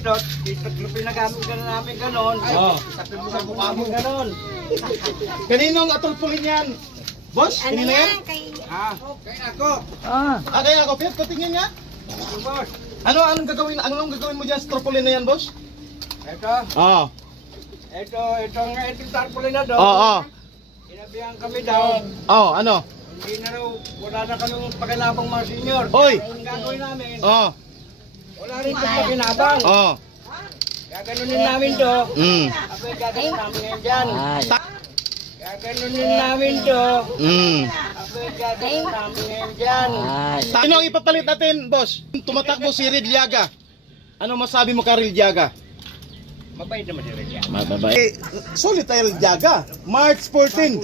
dito, dito pinagamit ka na namin ganon. Oo. Sabi mo sa mukha mo ganon. Kaninong atulpulin yan? Boss, Ano kanina yan? yan? Kay... Kaya ako. Kaya ako, Pip, patingin nga. Boss. Anong gagawin mo dyan sa tarpaulin na yan, boss? Ito, Oo. itong tarpaulin na doon. Oo. Inabihan kami daw. Oo, ano? Hindi na raw, wala na kaming pakinabang mga senior. Hoy! Ang gagawin namin, Oo. wala rin itong pakinabang. Oo. Gaganunin namin to. Mm. Abay, gaganunin namin ngayon dyan. Ta- Gaganunin namin to. Mm. Abay, gaganunin namin ngayon dyan. Sino ang ipapalit natin, boss? Tumatakbo si Red Llaga. Ano masabi mo ka, Red Llaga? Mabait naman si Regia. Mababay. Solid tayo, Red Llaga. March 14.